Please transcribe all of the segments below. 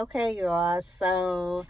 Okay, y'all. So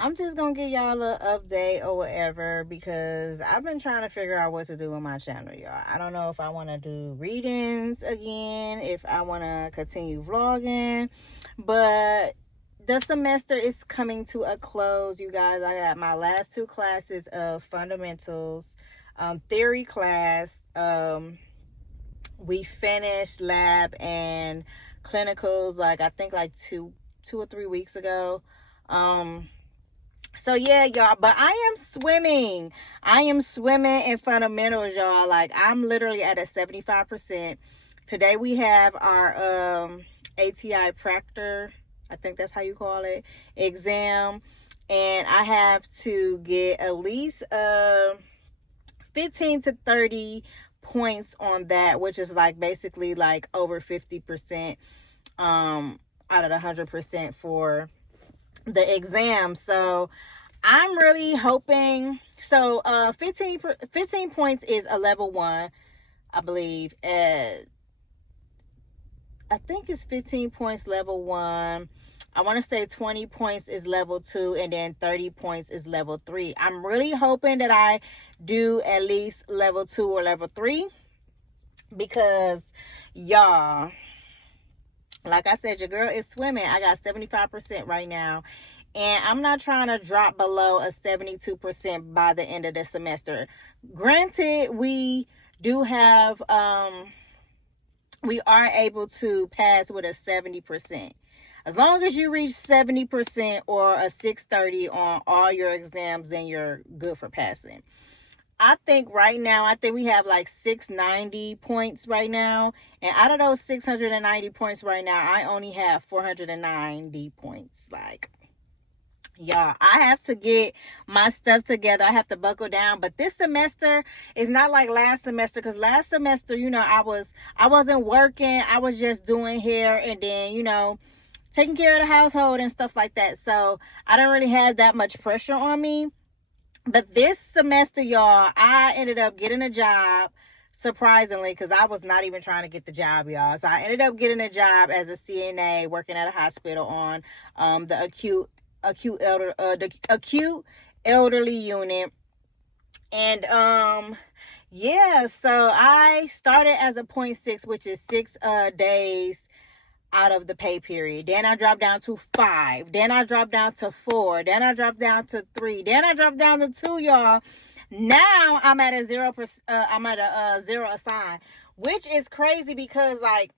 I'm just gonna give y'all a update or whatever because I've been trying to figure out what to do with my channel, y'all. I don't know if I want to do readings again, if I want to continue vlogging, but the semester is coming to a close, you guys. I got my last two classes of fundamentals, theory class. We finished lab and clinicals like I think like two or 3 weeks ago. Um, so yeah, y'all, but I am swimming in fundamentals, y'all. Like I'm literally at a 75%. Today we have our ATI Proctor, I think that's how you call it, exam. And I have to get at least 15 to 30 points on that, which is like basically like over 50% out of the 100% for the exam. So I'm really hoping. So 15 points is a level 1, I believe. I think it's 15 points level 1. I want to say 20 points is level 2, and then 30 points is level 3. I'm really hoping that I do at least level 2 or level 3 because, y'all, like I said, your girl is swimming. I got 75% right now. And I'm not trying to drop below a 72% by the end of the semester. Granted, we do have, we are able to pass with a 70%. As long as you reach 70% or a 630 on all your exams, then you're good for passing. I think right now, I think we have like 690 points right now. And out of those 690 points right now, I only have 490 points. Like, y'all, I have to get my stuff together. I have to buckle down. But this semester is not like last semester, because last semester, I wasn't working. I was just doing hair and then, taking care of the household and stuff like that. So I don't really have that much pressure on me. But this semester, y'all, I ended up getting a job, surprisingly, because I was not even trying to get the job, y'all. So I ended up getting a job as a CNA working at a hospital on the acute elderly unit. And yeah, so I started as a 0.6, which is 6 days out of the pay period. Then I dropped down to 5. Then I dropped down to 4. Then I dropped down to 3. Then I dropped down to 2, y'all. Now I'm at a 0%. I'm at a 0 assign, which is crazy because like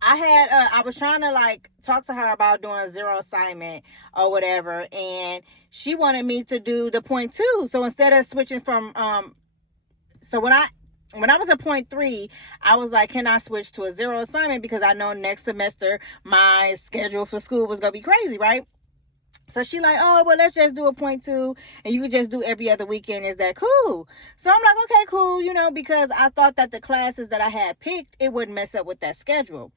I was trying to like talk to her about doing a 0 assignment or whatever, and she wanted me to do the 0.2. So instead of switching from so when I was at 0.3, I was like, can I switch to a 0 assignment? Because I know next semester my schedule for school was going to be crazy, right? So she like, oh, well, let's just do a 0.2 and you can just do every other weekend. Is that cool? So I'm like, okay, cool, because I thought that the classes that I had picked, it wouldn't mess up with that schedule.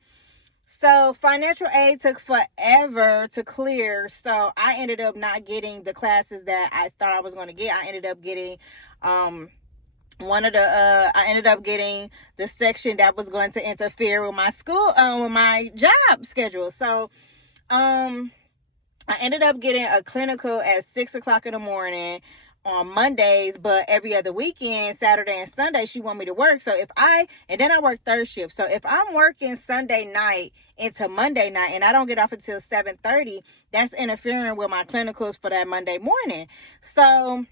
So financial aid took forever to clear. So I ended up not getting the classes that I thought I was going to get. I ended up getting, I ended up getting the section that was going to interfere with my school, with my job schedule. So, I ended up getting a clinical at 6 o'clock in the morning on Mondays, but every other weekend, Saturday and Sunday, she want me to work. So and then I work third shift. So if I'm working Sunday night into Monday night and I don't get off until 7:30, that's interfering with my clinicals for that Monday morning. So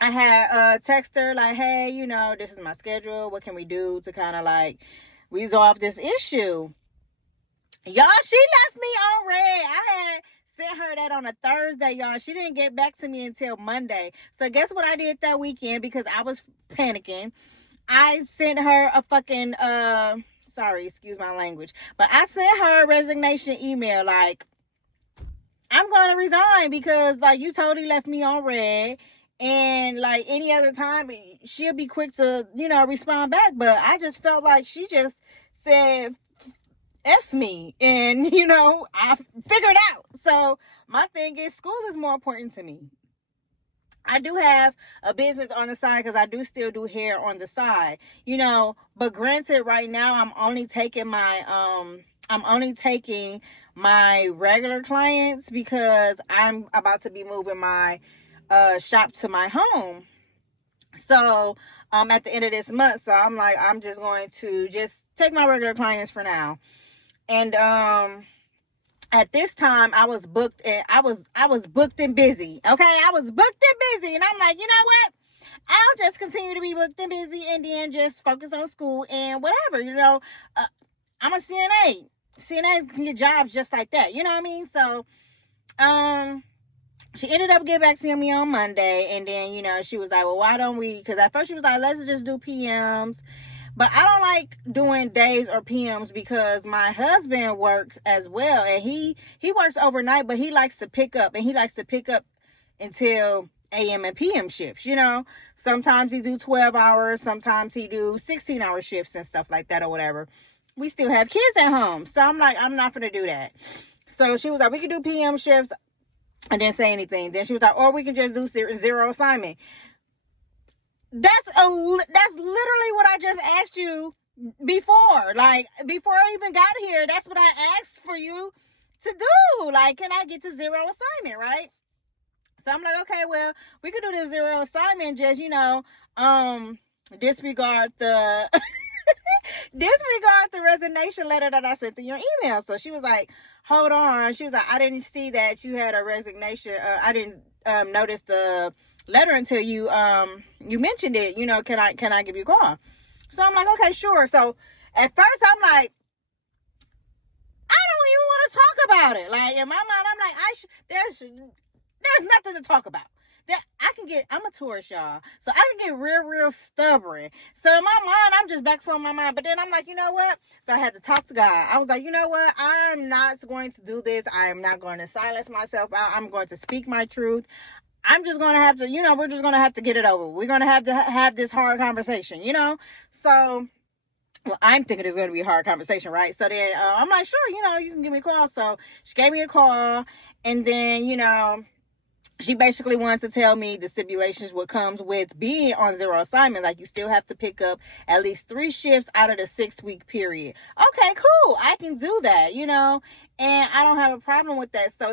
I had text her like, hey, this is my schedule. What can we do to kind of like resolve this issue? Y'all, she left me on red. I had sent her that on a Thursday, y'all. She didn't get back to me until Monday. So guess what I did that weekend because I was panicking? I sent her a fucking, sorry, excuse my language, but I sent her a resignation email like, I'm going to resign because like you totally left me on red. And like any other time, she'll be quick to, respond back. But I just felt like she just said, F me. And, I figured out. So my thing is school is more important to me. I do have a business on the side because I do still do hair on the side, but granted right now I'm only taking my I'm only taking my regular clients because I'm about to be moving my shop to my home. So at the end of this month, so I'm like, I'm just going to just take my regular clients for now. And at this time I was booked and I was booked and busy. Okay, I was booked and busy, and I'm like, you know what? I'll just continue to be booked and busy, and then just focus on school and whatever. I'm a CNA. CNAs can get jobs just like that. You know what I mean? So, she ended up getting back to me on Monday, and then, she was like, well, why don't we, because at first she was like, let's just do PMs, but I don't like doing days or PMs because my husband works as well, and he works overnight, but he likes to pick up until AM and PM shifts, sometimes he do 12 hours, sometimes he do 16-hour shifts and stuff like that or whatever. We still have kids at home, so I'm like, I'm not gonna do that. So she was like, we can do PM shifts. I didn't say anything. Then she was like, or we can just do zero assignment. That's literally what I just asked you before. Like, before I even got here, that's what I asked for you to do. Like, can I get to zero assignment, right? So I'm like, okay, well, we could do the zero assignment, just, disregard the resignation letter that I sent to your email. So she was like, hold on. She was like, I didn't see that you had a resignation. I didn't notice the letter until you mentioned it. Can I give you a call? So I'm like, okay, sure. So at first I'm like, I don't even want to talk about it. Like, in my mind, I'm like, there's nothing to talk about. That I'm a tourist, y'all. So I can get real stubborn. So in my mind, I'm just back from my mind. But then I'm like, you know what? So I had to talk to God. I was like, you know what? I'm not going to do this. I am not going to silence myself. I'm going to speak my truth. I'm just going to have to, we're just going to have to get it over. We're going to have this hard conversation, So, well, I'm thinking it's going to be a hard conversation, right? So then I'm like, sure, you can give me a call. So she gave me a call. And then, she basically wanted to tell me the stipulations, what comes with being on zero assignment. Like, you still have to pick up at least 3 shifts out of the 6-week period. Okay, cool. I can do that, and I don't have a problem with that. So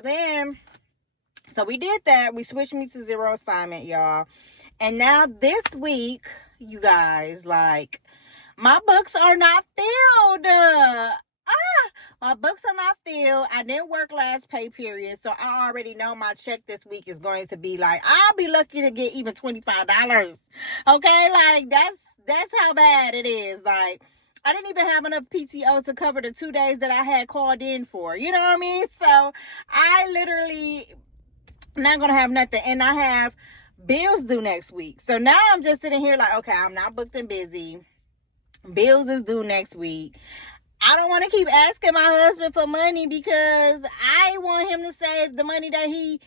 we did that. We switched me to zero assignment, y'all. And now this week, you guys, like, my books are not filled. My books are not filled. I didn't work last pay period, so I already know my check this week is going to be like, I'll be lucky to get even $25. Okay, like, that's how bad it is. Like, I didn't even have enough PTO to cover the 2 days that I had called in for. You know what I mean? So I literally not gonna have nothing, and I have bills due next week. So now I'm just sitting here like, okay, I'm not booked and busy. Bills is due next week. I don't want to keep asking my husband for money because I want him to save the money that he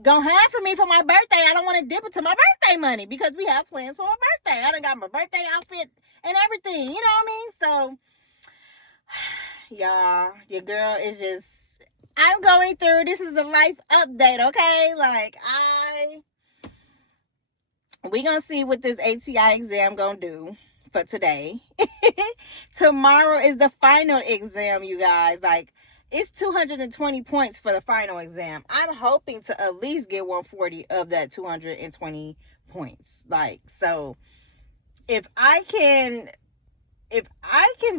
gonna have for me for my birthday. I don't want to dip into my birthday money because we have plans for my birthday. I done got my birthday outfit and everything. You know what I mean? So, y'all, your girl is just, I'm going through, this is a life update, okay? Like, we gonna see what this ATI exam gonna do for today. Tomorrow is the final exam, you guys. Like, it's 220 points for the final exam. I'm hoping to at least get 140 of that 220 points. Like, so if I can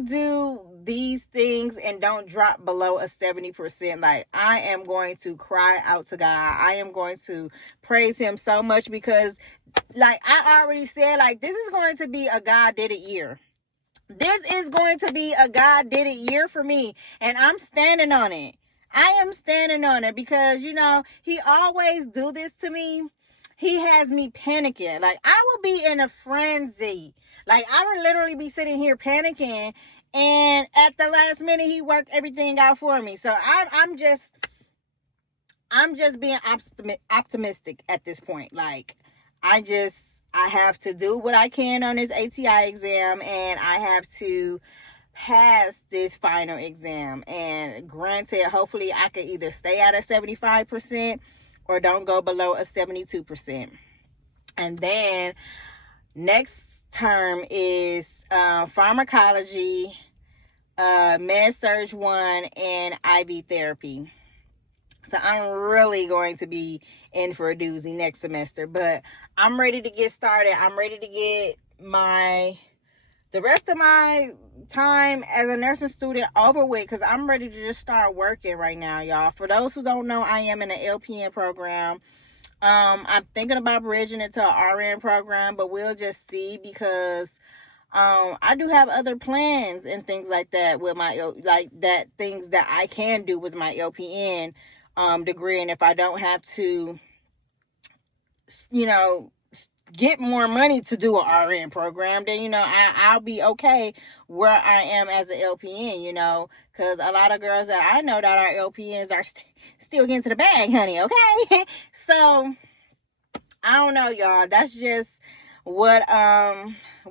do these things and don't drop below a 70%, like, I am going to cry out to God. I am going to praise him so much because, like I already said, like, this is going to be a God did it year. This is going to be a God did it year for me, and I'm standing on it. I am standing on it because, he always do this to me. He has me panicking. Like, I will be in a frenzy. Like, I would literally be sitting here panicking, and at the last minute, he worked everything out for me. So I'm just being optimistic at this point. Like, I have to do what I can on this ATI exam, and I have to pass this final exam. And granted, hopefully I can either stay at a 75% or don't go below a 72%. And then next term is pharmacology, Med Surg 1, and IV therapy. So I'm really going to be in for a doozy next semester. But I'm ready to get started. I'm ready to get the rest of my time as a nursing student over with, because I'm ready to just start working right now, y'all. For those who don't know, I am in an LPN program. I'm thinking about bridging it to an RN program, but we'll just see, because I do have other plans and things like that with my things that I can do with my LPN degree. And if I don't have to, get more money to do an RN program, then I'll be okay where I am as an LPN, because a lot of girls that I know that are LPNs are still getting to the bag, honey. Okay. So I don't know, y'all. That's just what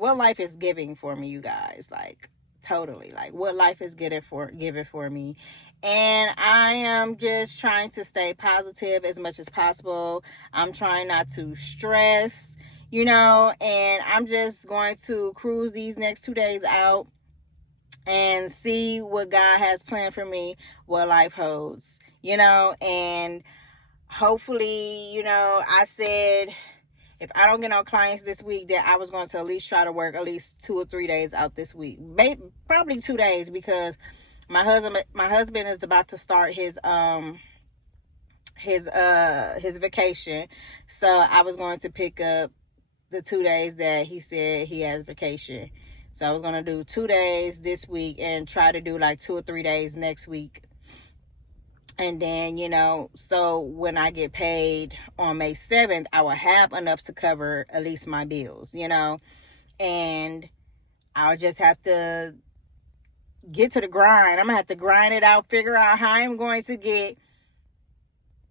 life is giving for me, you guys. Like, totally, like what life is giving for me. And I am just trying to stay positive as much as possible. I'm trying not to stress, and I'm just going to cruise these next 2 days out and see what God has planned for me, what life holds, and hopefully, I said if I don't get no clients this week, that I was going to at least try to work at least 2 or 3 days out this week. Probably 2 days, because my husband is about to start his vacation. So I was going to pick up the 2 days that he said he has vacation. So I was going to do 2 days this week and try to do like 2 or 3 days next week. And then, so when I get paid on May 7th, I will have enough to cover at least my bills, and I'll just have to get to the grind. I'm going to have to grind it out, figure out how I'm going to get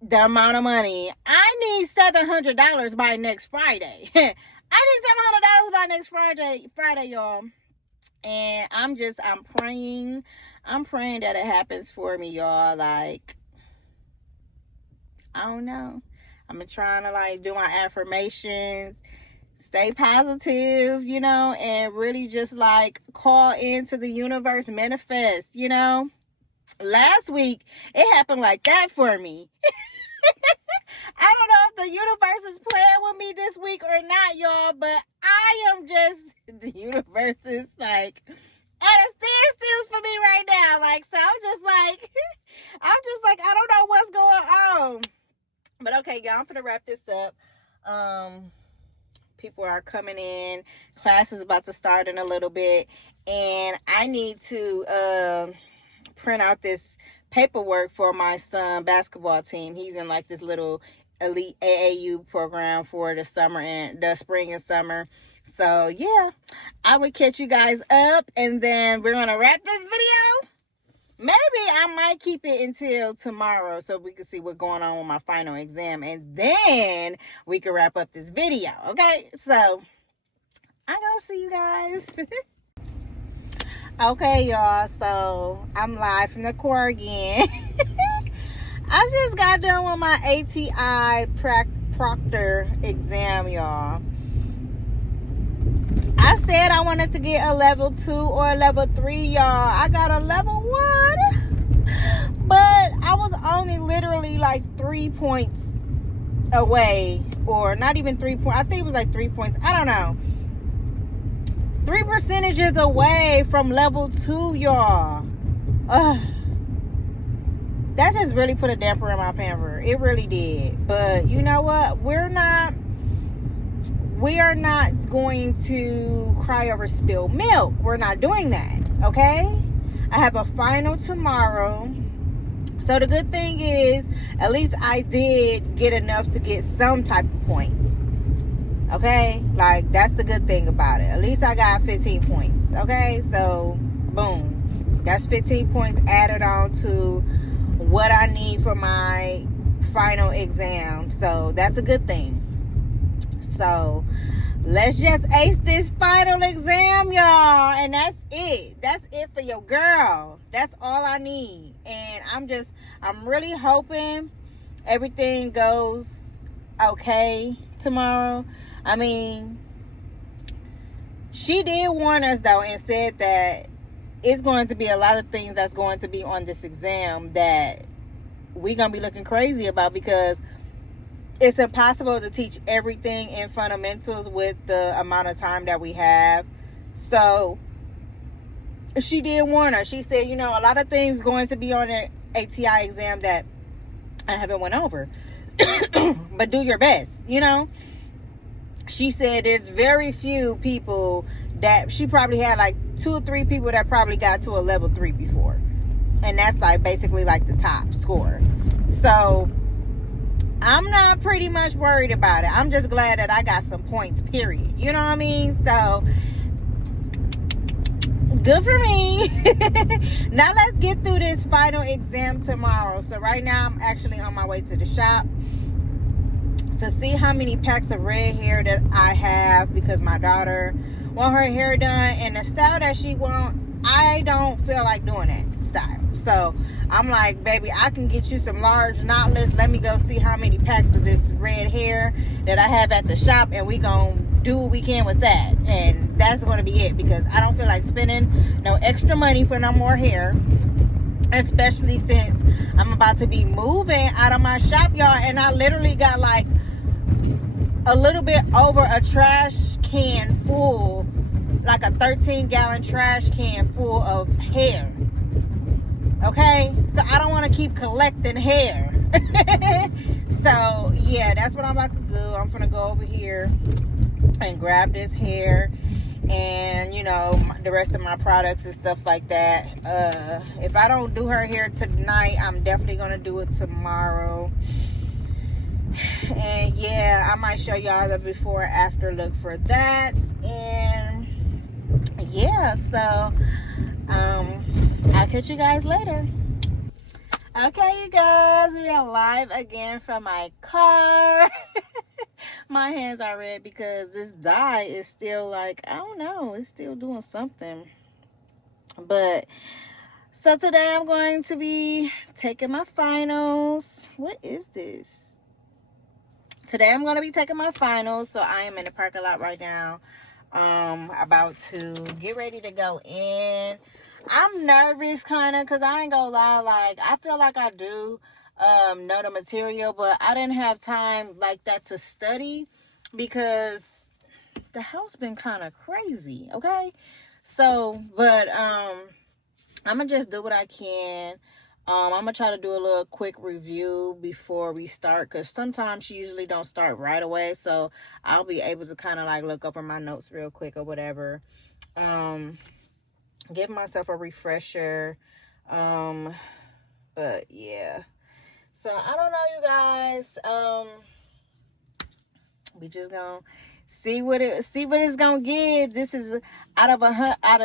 the amount of money. I need $700 by next Friday. I need $700 by next Friday, y'all. And I'm praying that it happens for me, y'all. Like, I don't know. I'm trying to do my affirmations, stay positive, and really just call into the universe, manifest, Last week, it happened like that for me. I don't know if the universe is playing with me this week or not, y'all, but I am just, the universe is at a standstill for me right now. So I'm just like, I don't know what's going on. But okay, y'all, I'm gonna wrap this up. People are coming in. Class is about to start in a little bit. And I need to print out this paperwork for my son basketball team. He's in this little elite AAU program for the spring and summer. So yeah, I will catch you guys up, and then we're gonna wrap this video. Maybe I might keep it until tomorrow so we can see what's going on with my final exam, and then we can wrap up this video. Okay, so I'm gonna see you guys. Okay, y'all, so I'm live from the core again. I just got done with my ATI proctor exam, y'all. I said I wanted to get a level 2 or a level 3, y'all. I got a level 1, but I was only literally 3 points away, or not even 3 points. I think it was 3 points. I don't know. 3 percentages away from level 2, y'all. That just really put a damper in my pamper. It really did. But you know what? We are not going to cry over spilled milk. We're not doing that. Okay? I have a final tomorrow. So the good thing is, at least I did get enough to get some type of points. Okay? That's the good thing about it. At least I got 15 points. Okay? So, boom. That's 15 points added on to what I need for my final exam. So, that's a good thing. So, let's just ace this final exam, y'all. And that's it. That's it for your girl. That's all I need. And I'm really hoping everything goes okay tomorrow. I mean, she did warn us, though, and said that it's going to be a lot of things that's going to be on this exam that we're going to be looking crazy about, because it's impossible to teach everything in fundamentals with the amount of time that we have. So she did warn her. She said, you know, a lot of things going to be on an ATI exam that I haven't went over. But do your best, you know. She said there's very few people that, she probably had like 2 or 3 people that probably got to a level 3 before. And that's like basically like the top score. So I'm not pretty much worried about it. I'm just glad that I got some points, period. You know what I mean? So good for me. Now let's get through this final exam tomorrow. So right now I'm actually on my way to the shop to see how many packs of red hair that I have, because my daughter want her hair done, and the style that she want, I don't feel like doing that style. So I'm like, baby, I can get you some large knotless. Let me go see how many packs of this red hair that I have at the shop, and we gonna do what we can with that. And that's gonna be it, because I don't feel like spending no extra money for no more hair, especially since I'm about to be moving out of my shop, y'all, and I literally got like a little bit over a trash can full, like a 13-gallon trash can full of hair. Okay, so I don't want to keep collecting hair. So yeah, that's what I'm about to do. I'm gonna go over here and grab this hair and, you know, the rest of my products and stuff like that. If I don't do her hair tonight, I'm definitely gonna do it tomorrow. And yeah, I might show y'all the before after look for that. And yeah, so I'll catch you guys later. Okay, you guys, we are live again from my car. My hands are red because this dye is still like, I don't know, it's still doing something. But so today I'm going to be taking my finals. What is this? Today I'm going to be taking my finals. So I am in the parking lot right now, about to get ready to go in. I'm nervous kind of, because I ain't gonna lie, like I feel like I do know the material, but I didn't have time like that to study because the house been kind of crazy. Okay, so but I'm gonna just do what I can. I'm gonna try to do a little quick review before we start, because sometimes she usually don't start right away, so I'll be able to kind of like look over my notes real quick or whatever. Give myself a refresher. But yeah, so I don't know, you guys. We just gonna see what it's gonna give. This is out of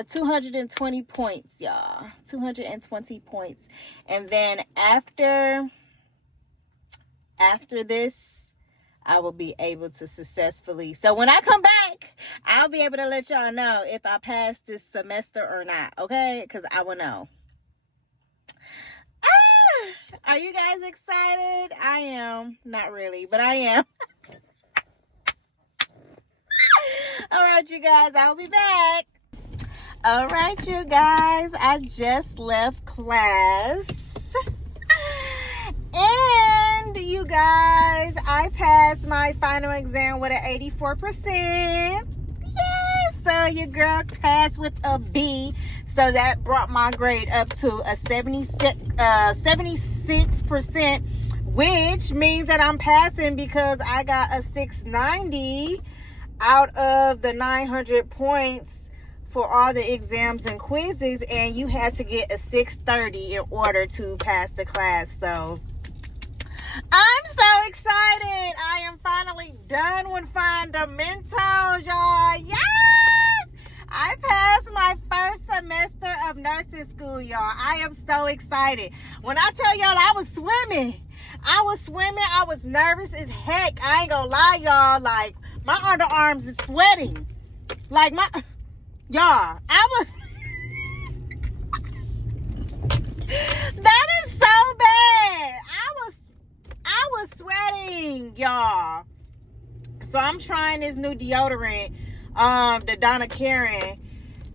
220 points, y'all. 220 points. And then after this, I will be able to successfully, so when I come back, I'll be able to let y'all know if I passed this semester or not, okay? Because I will know. Are you guys excited? I am. Not really, but I am. All right, you guys, I'll be back. All right, you guys, I just left class. And you guys, I passed my final exam with an 84%. Yes, so your girl passed with a B. So that brought my grade up to a 76%, which means that I'm passing because I got a 690 out of the 900 points for all the exams and quizzes, and you had to get a 630 in order to pass the class. So I'm so excited. I am finally done with fundamentals, y'all. Yes! I passed my first semester of nursing school, y'all. I am so excited. When I tell y'all I was swimming. I was nervous as heck. I ain't gonna lie, y'all. Like, my underarms is sweating. Like, y'all, that is so bad. I was sweating, y'all. So I'm trying this new deodorant, the Donna Karan,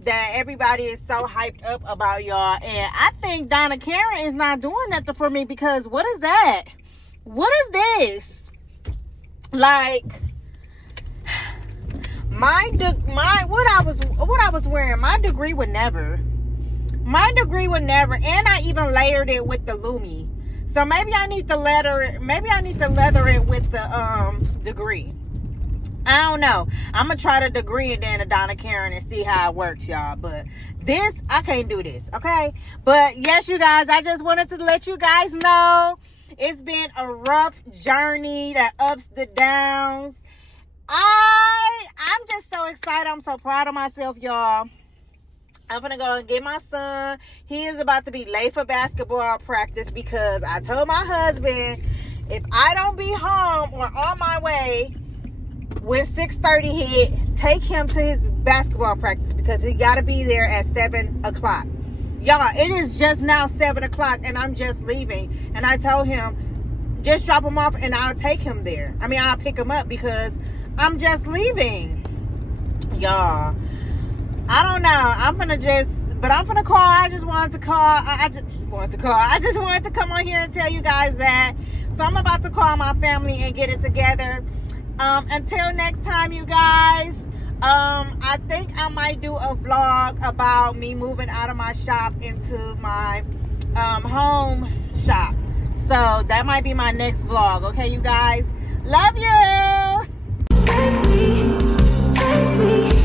that everybody is so hyped up about, y'all. And I think Donna Karen is not doing nothing for me, because what is that? What is this? Like, what I was wearing, my degree would never. And I even layered it with the Lumi. So maybe I need to leather it with the degree. I don't know. I'm gonna try the degree and then a Donna Karen and see how it works, y'all. But this, I can't do this, okay? But yes, you guys, I just wanted to let you guys know it's been a rough journey, the ups, the downs. I'm just so excited. I'm so proud of myself, y'all. I'm gonna go and get my son. He is about to be late for basketball practice, because I told my husband, if I don't be home or on my way when 6:30 hit, take him to his basketball practice, because he got to be there at 7 o'clock. Y'all, it is just now 7 o'clock and I'm just leaving. And I told him, just drop him off and I'll take him there. I mean, I'll pick him up because I'm just leaving. Y'all, I don't know. I'm going to call. I just wanted to come on here and tell you guys that. So I'm about to call my family and get it together. Until next time, you guys, I think I might do a vlog about me moving out of my shop into my home shop. So that might be my next vlog. Okay, you guys? Love you! Take me.